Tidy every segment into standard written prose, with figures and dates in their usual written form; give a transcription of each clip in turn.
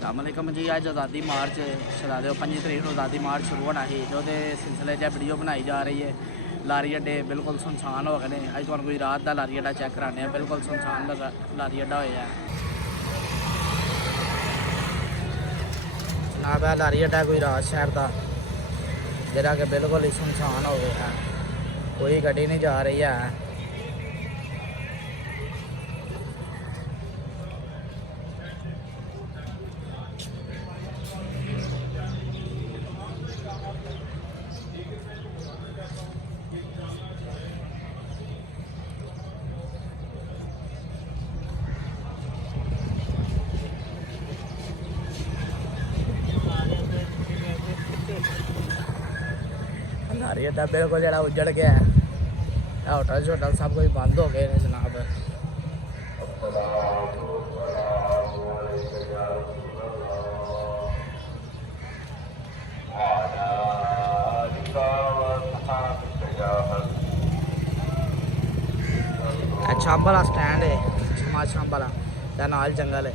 अस्सलामुअलैकुम जी। अज आज़ादी मार्च चला दो 5 तरीक को आज़ादी मार्च शुरू होना है जो सिलसिले च वीडियो बनाई जा रही है। लारी अड्डे बिल्कुल सुनसान हो गए हैं। अज तुहानू कोई रात का लारी अड्डा चेक कराने बिल्कुल सुनसान लारी अड्डा होया जनाब। लारी अड्डा कोई रात शहर का जरा कि बिल्कुल ही सुनसान हो गया है, कोई गड्डी नहीं जा रही है। लारी अड्डा बिल्कुल जरा उजड़ गया है। होटल शोटल सब कुछ बंद हो गए हैं जनाब। छांबला स्टैंड है, समाज छांबला या नाल जंगल है।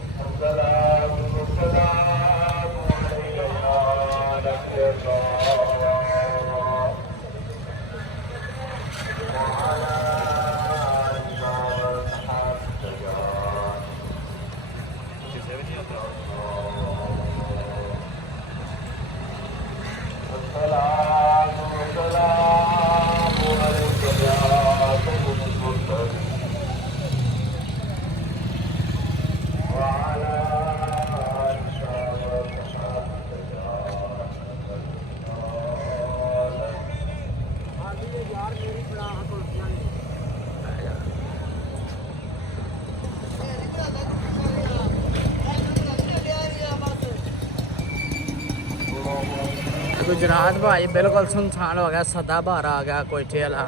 गुजरात भाई बिल्कुल सुनसान हो गया, सदा बार आ गया कोयठे वाला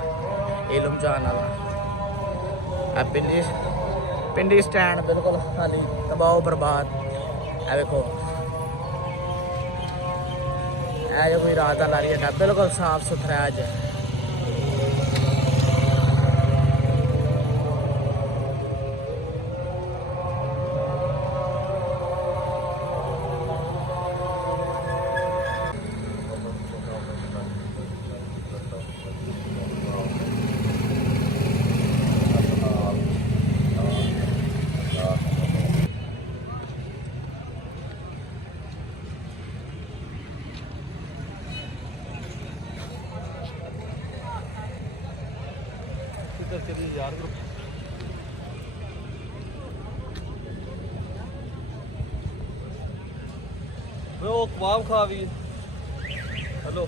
इलम जान वाला। पिंडी स्टैंड बिल्कुल खाली तबाह बर्बाद है। देखो जो कोई रात का लारी अड्डा बिल्कुल साफ सुथरा अज। वो कबाब खा भी हेलो